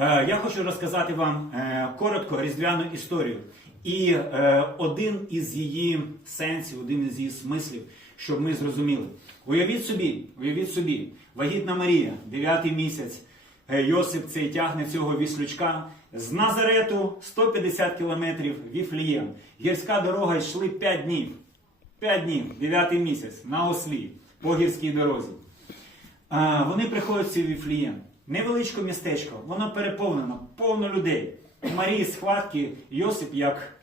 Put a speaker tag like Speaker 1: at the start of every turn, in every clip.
Speaker 1: Е, Я хочу розказати вам е, коротко різдвяну історію. І е, один із її сенсів, один із її смислів, щоб ми зрозуміли. Уявіть собі, уявіть собі, вагітна Марія, 9 місяць, Йосип цей тягне цього віслючка з Назарету 150 кілометрів Віфлієм. Гірська дорога йшли 5 днів. 5 днів, 9 місяць, на ослі, по гірській дорозі. Вони приходять в цей Віфлієм. Невеличке містечко, воно переповнено, повно людей. У Марії схватки Йосип, як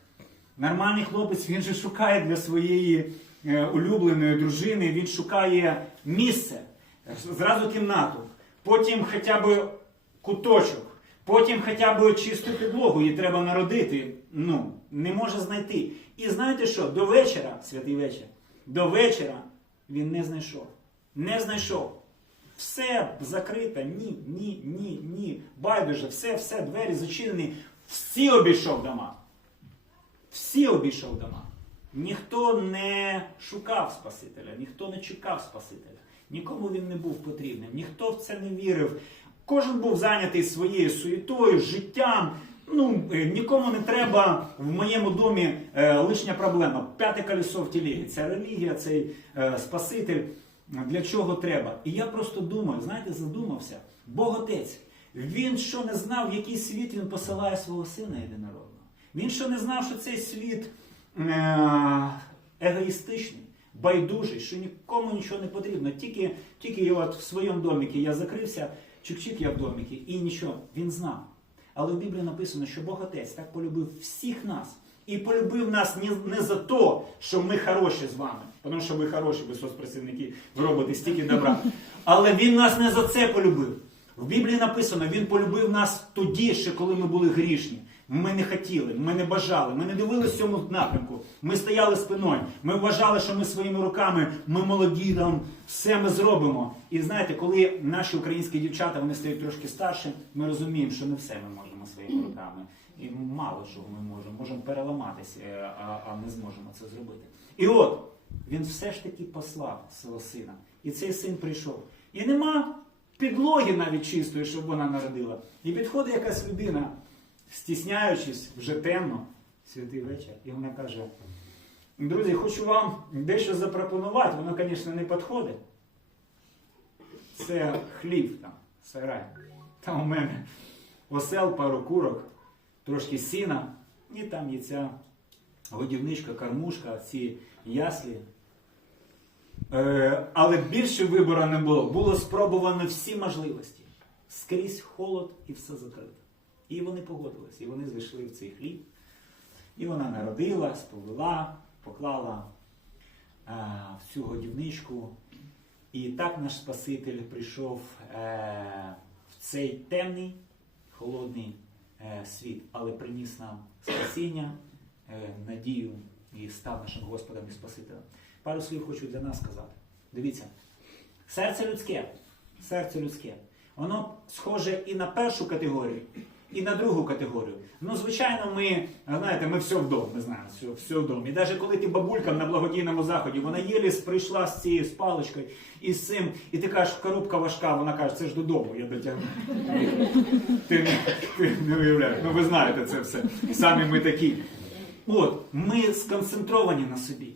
Speaker 1: нормальний хлопець, він же шукає для своєї е, улюбленої дружини, він шукає місце, зразу кімнату, потім хоча б куточок, потім хоча б чисту підлогу, її треба народити. Ну, не може знайти. І знаєте що? До вечора, святий вечір, до вечора він не знайшов. Не знайшов. Все закрито, ні, ні, ні, ні. Байдуже, все, все, двері зачинені. Всі обійшов дома. Всі обійшов дома. Ніхто не шукав Спасителя, ніхто не чекав Спасителя, нікому він не був потрібним, ніхто в це не вірив. Кожен був зайнятий своєю суєтою, життям. Ну, е, нікому не треба в моєму домі е, лишня проблема. П'яте колесо в тілегі. Ця релігія, цей е, Спаситель. Для чого треба? І я просто думаю, знаєте, задумався. Бог Отець, він що не знав, в який світ він посилає свого сина єдинородного. Він що не знав, що цей світ е- егоїстичний, байдужий, що нікому нічого не потрібно. Тільки, тільки от в своєму доміки я закрився, чик-чик я в доміки, і нічого. Він знав. Але в Біблії написано, що Бог Отець так полюбив всіх нас. І полюбив нас не, не за те, що ми хороші з вами, тому що ви хороші, ви соцпрацівники, ви робите стільки добра. Але Він нас не за це полюбив. В Біблії написано, Він полюбив нас тоді, ще коли ми були грішні. Ми не хотіли, ми не бажали, ми не дивилися в цьому напрямку. Ми стояли спиною. Ми вважали, що ми своїми руками, ми молоді, там, все ми зробимо. І знаєте, коли наші українські дівчата вони стають трошки старші, ми розуміємо, що не все ми можемо своїми руками. І мало що ми можемо, можемо переламатися, е, а, а не зможемо це зробити. І от він все ж таки послав свого сина. І цей син прийшов. І нема підлоги навіть чистої, щоб вона народила. І підходить якась людина, стісняючись, вже темно, святий вечір, і вона каже: друзі, хочу вам дещо запропонувати, воно, звісно, не підходить. Це хліб там, сарай. Там у мене осел, пару курок, трошки сіна, і там є ця годівничка, кормушка, ці яслі. Е, але більше вибору не було. Було спробувано всі можливості. Скрізь холод і все закрито. І вони погодились, і вони зайшли в цей хліб. І вона народила, сповела, поклала е, в цю годівничку. І так наш Спаситель прийшов е, в цей темний, холодний світ, але приніс нам спасіння, е, надію і став нашим Господом і Спасителем. Пару слів хочу для нас сказати. Дивіться, серце людське, серце людське, воно схоже і на першу категорію, і на другу категорію. Ну, звичайно, ми, знаєте, ми все вдома, ми знаємо, все, все вдома. І навіть коли ти бабулька на благодійному заході, вона єлі прийшла з цією з паличкою і з цим, і ти кажеш, коробка важка, вона каже, це ж додому, я дотягну. Ти, ти не уявляєш. Ну ви знаєте це все. Самі ми такі. От, ми сконцентровані на собі.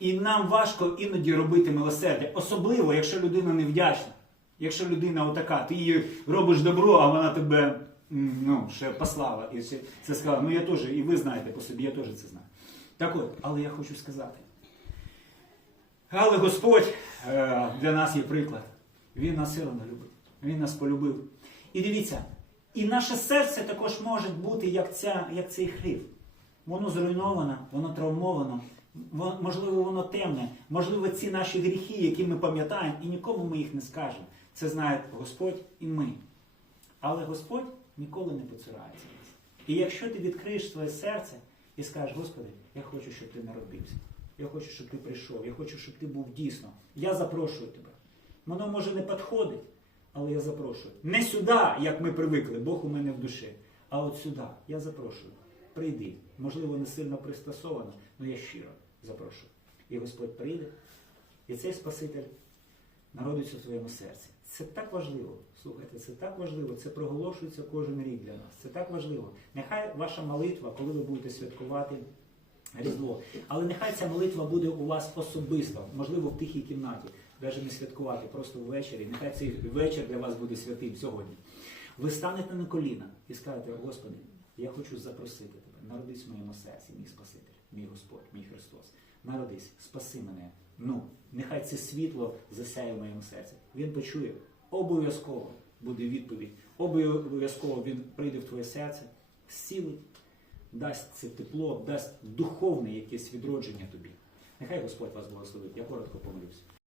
Speaker 1: І нам важко іноді робити милосердя, особливо, якщо людина невдячна. Якщо людина отака, ти їй робиш добро, а вона тебе ну, ще послала і ще це сказала. Ну я теж, і ви знаєте по собі, я теж це знаю. Так от, але я хочу сказати. Але Господь е, для нас є приклад. Він нас сильно любить. Він нас полюбив. І дивіться, і наше серце також може бути як, ця, як цей хліб. Воно зруйноване, воно травмовано, во- можливо, воно темне, можливо, ці наші гріхи, які ми пам'ятаємо, і нікому ми їх не скажемо. Це знає Господь і ми. Але Господь ніколи не поцурається нас. І якщо ти відкриєш своє серце і скажеш, Господи, я хочу, щоб ти народився. Я хочу, щоб ти прийшов, я хочу, щоб ти був дійсно. Я запрошую тебе. Воно може не підходить, але я запрошую. Не сюди, як ми привикли, Бог у мене в душі, а от сюди. Я запрошую. Прийди. Можливо, не сильно пристосовано, але я щиро запрошую. І Господь прийде, і цей Спаситель народиться в твоєму серці. Це так важливо. Слухайте, це так важливо. Це проголошується кожен рік для нас. Це так важливо. Нехай ваша молитва, коли ви будете святкувати Різдво, але нехай ця молитва буде у вас особисто, можливо, в тихій кімнаті, навіть не святкувати, просто ввечері. Нехай цей вечір для вас буде святим сьогодні. Ви станете на коліна і скажете, Господи, я хочу запросити тебе. Народись в моєму серці, мій Спаситель, мій Господь, мій Христос. Народись, спаси мене. Ну, нехай це світло засяє в моєму серці. Він почує, обов'язково буде відповідь. Обов'язково він прийде в твоє серце, зцілить, дасть це тепло, дасть духовне якесь відродження тобі. Нехай Господь вас благословить. Я коротко помолюсь.